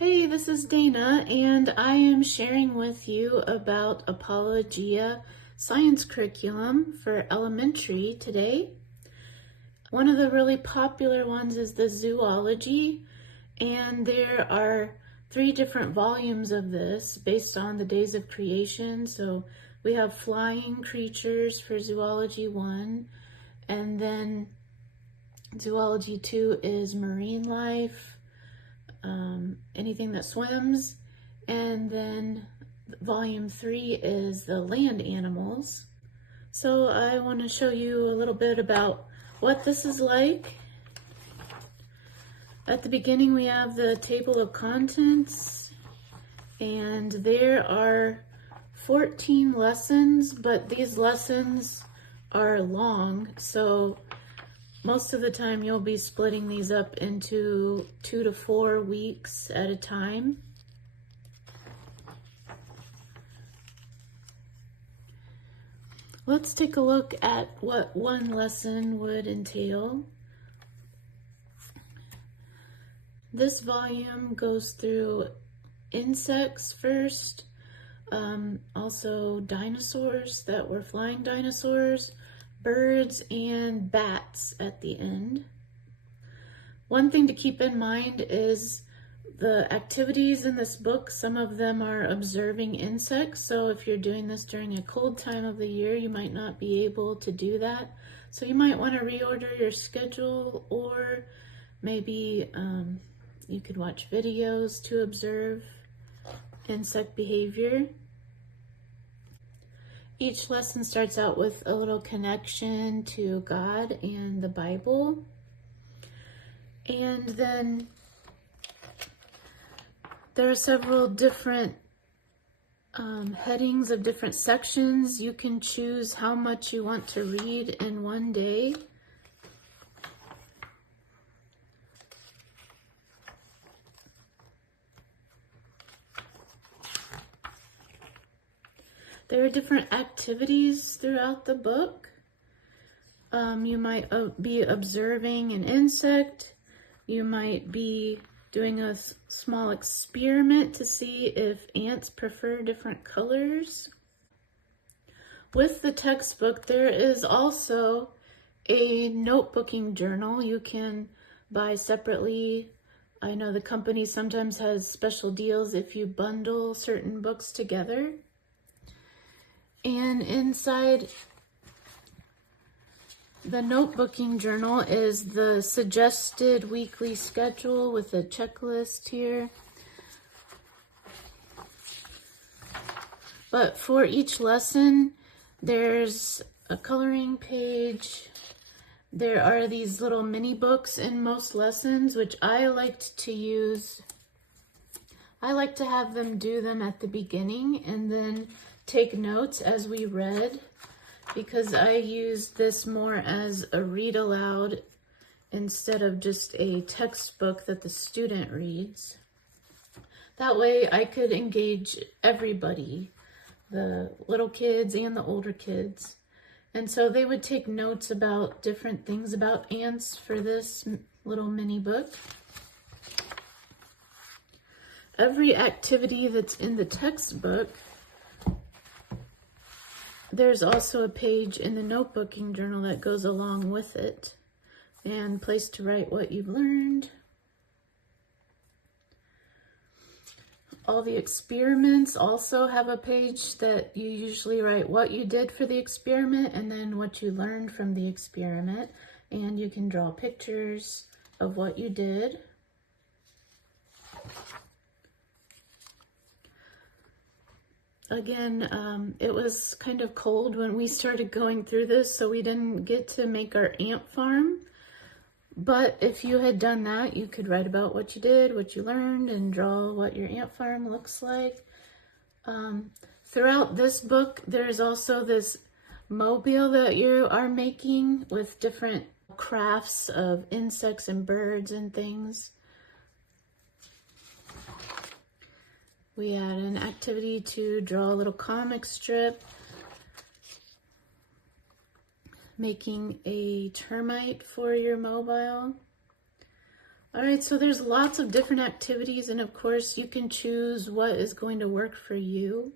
Hey, this is Dana, and I am sharing with you about Apologia science curriculum for elementary today. One of the really popular ones is the Zoology, and there are 3 different volumes of this based on the days of creation. So we have flying creatures for Zoology 1, and then Zoology 2 is marine life, anything that swims, and then volume 3 is the land animals. So I want to show you a little bit about what this is like. At the beginning we have the table of contents, and there are 14 lessons, but these lessons are long, so most of the time you'll be splitting these up into 2 to 4 weeks at a time. Let's take a look at what one lesson would entail. This volume goes through insects first, also dinosaurs that were flying dinosaurs, birds, and bats at the end. One thing to keep in mind is the activities in this book. Some of them are observing insects, so if you're doing this during a cold time of the year, you might not be able to do that. So you might want to reorder your schedule, or maybe you could watch videos to observe insect behavior. Each lesson starts out with a little connection to God and the Bible. And then there are several different headings of different sections. You can choose how much you want to read in one day. There are different activities throughout the book. You might be observing an insect. You might be doing a small experiment to see if ants prefer different colors. With the textbook, there is also a notebooking journal you can buy separately. I know the company sometimes has special deals if you bundle certain books together. And inside the notebooking journal is the suggested weekly schedule with a checklist here. But for each lesson, there's a coloring page. There are these little mini books in most lessons, which I liked to use. I like to have them do them at the beginning and then take notes as we read, because I use this more as a read aloud instead of just a textbook that the student reads. That way I could engage everybody, the little kids and the older kids. And so they would take notes about different things about ants for this little mini book. Every activity that's in the textbook, there's also a page in the notebooking journal that goes along with it, and place to write what you've learned. All the experiments also have a page that you usually write what you did for the experiment and then what you learned from the experiment, and you can draw pictures of what you did. Again, it was kind of cold when we started going through this, so we didn't get to make our ant farm. But if you had done that, you could write about what you did, what you learned, and draw what your ant farm looks like. Throughout this book, there's also this mobile that you are making with different crafts of insects and birds and things. We had an activity to draw a little comic strip, making a termite for your mobile. All right, so there's lots of different activities, and of course you can choose what is going to work for you.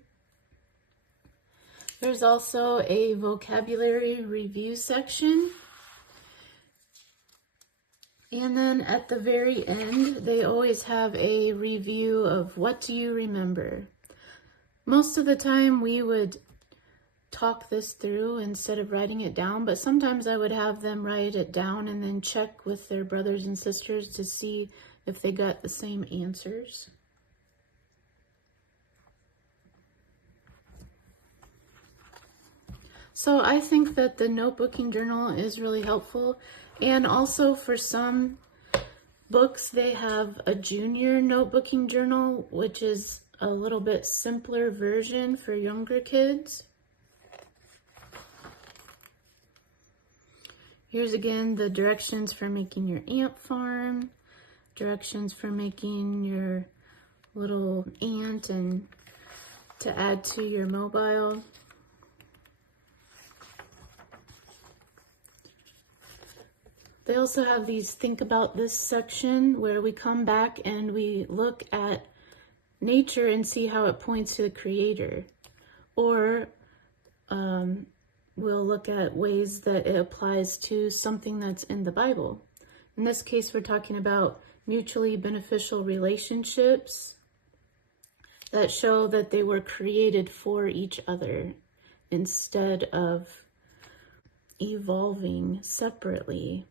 There's also a vocabulary review section. And then at the very end, they always have a review of what do you remember. Most of the time we would talk this through instead of writing it down, but sometimes I would have them write it down and then check with their brothers and sisters to see if they got the same answers. So I think that the notebooking journal is really helpful. And also for some books, they have a junior notebooking journal, which is a little bit simpler version for younger kids. Here's again the directions for making your ant farm, directions for making your little ant and to add to your mobile. They also have these think about this section where we come back and we look at nature and see how it points to the creator. Or we'll look at ways that it applies to something that's in the Bible. In this case, we're talking about mutually beneficial relationships that show that they were created for each other instead of evolving separately,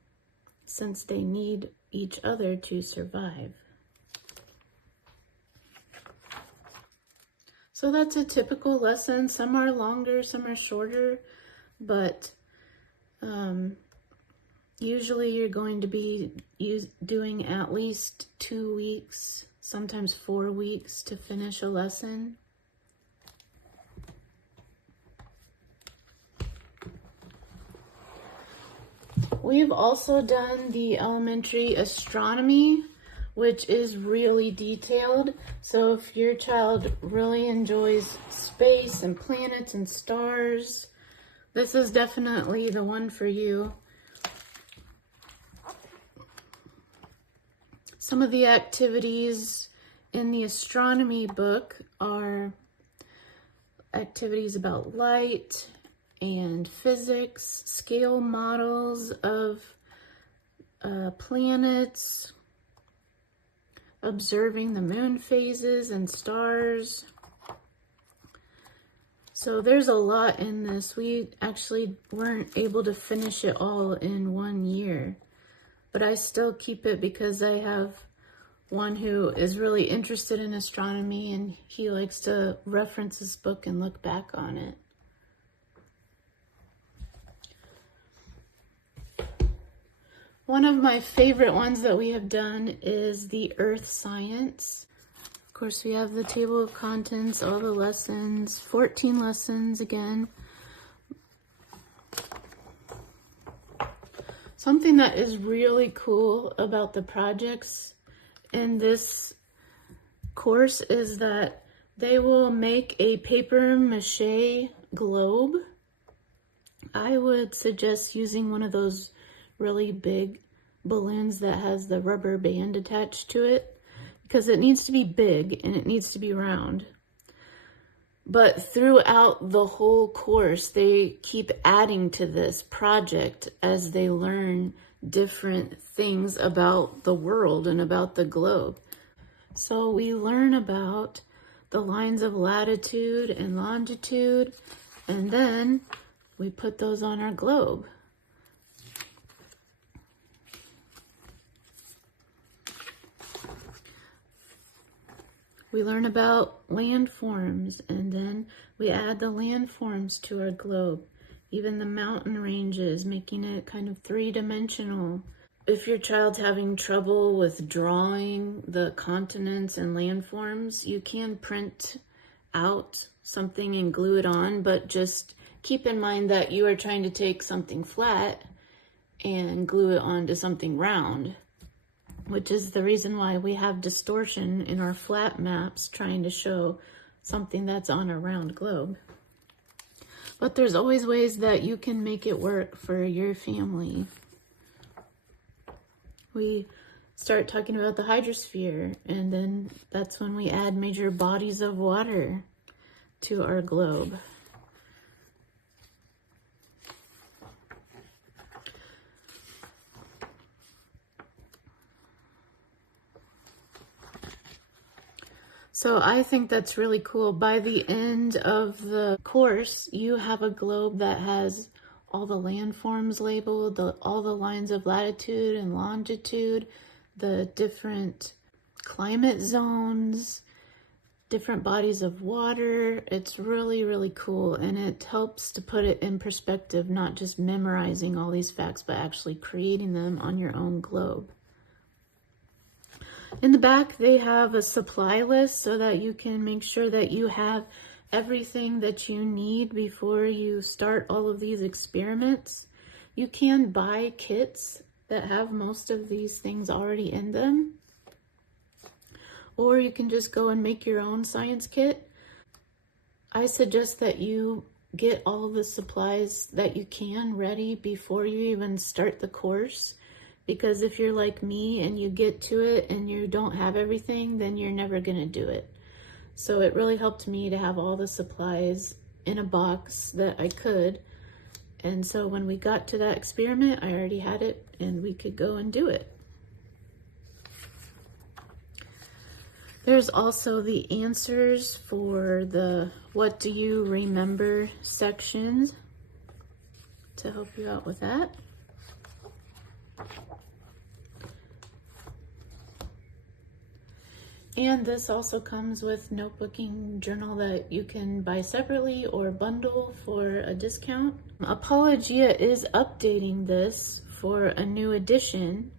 since they need each other to survive. So that's a typical lesson. Some are longer, some are shorter, but usually you're going to be doing at least 2 weeks, sometimes 4 weeks to finish a lesson. We've also done the elementary astronomy, which is really detailed. So if your child really enjoys space and planets and stars, this is definitely the one for you. Some of the activities in the astronomy book are activities about light and physics, scale models of planets, observing the moon phases and stars. So there's a lot in this. We actually weren't able to finish it all in 1 year, but I still keep it because I have one who is really interested in astronomy and he likes to reference this book and look back on it. One of my favorite ones that we have done is the earth science. Of course, we have the table of contents, all the lessons, 14 lessons again. Something that is really cool about the projects in this course is that they will make a paper mache globe. I would suggest using one of those really big balloons that has the rubber band attached to it, because it needs to be big and it needs to be round. But throughout the whole course, they keep adding to this project as they learn different things about the world and about the globe. So we learn about the lines of latitude and longitude, and then we put those on our globe. We learn about landforms, and then we add the landforms to our globe, even the mountain ranges, making it kind of three-dimensional. If your child's having trouble with drawing the continents and landforms, you can print out something and glue it on, but just keep in mind that you are trying to take something flat and glue it onto something round, which is the reason why we have distortion in our flat maps trying to show something that's on a round globe. But there's always ways that you can make it work for your family. We start talking about the hydrosphere, and then that's when we add major bodies of water to our globe. So I think that's really cool. By the end of the course, you have a globe that has all the landforms labeled, all the lines of latitude and longitude, the different climate zones, different bodies of water. It's really, really cool, and it helps to put it in perspective, not just memorizing all these facts, but actually creating them on your own globe. In the back, they have a supply list so that you can make sure that you have everything that you need before you start all of these experiments. You can buy kits that have most of these things already in them, or you can just go and make your own science kit. I suggest that you get all the supplies that you can ready before you even start the course, because if you're like me and you get to it and you don't have everything, then you're never going to do it. So it really helped me to have all the supplies in a box that I could. And so when we got to that experiment, I already had it and we could go and do it. There's also the answers for the what do you remember sections to help you out with that. And this also comes with notebooking journal that you can buy separately or bundle for a discount. Apologia is updating this for a new edition,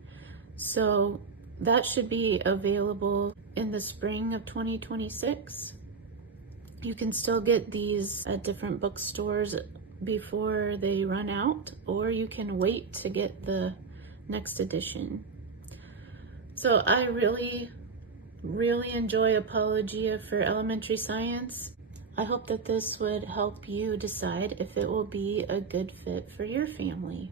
so that should be available in the spring of 2026. You can still get these at different bookstores before they run out, or you can wait to get the next edition. So I really enjoy Apologia for elementary science. I hope that this would help you decide if it will be a good fit for your family.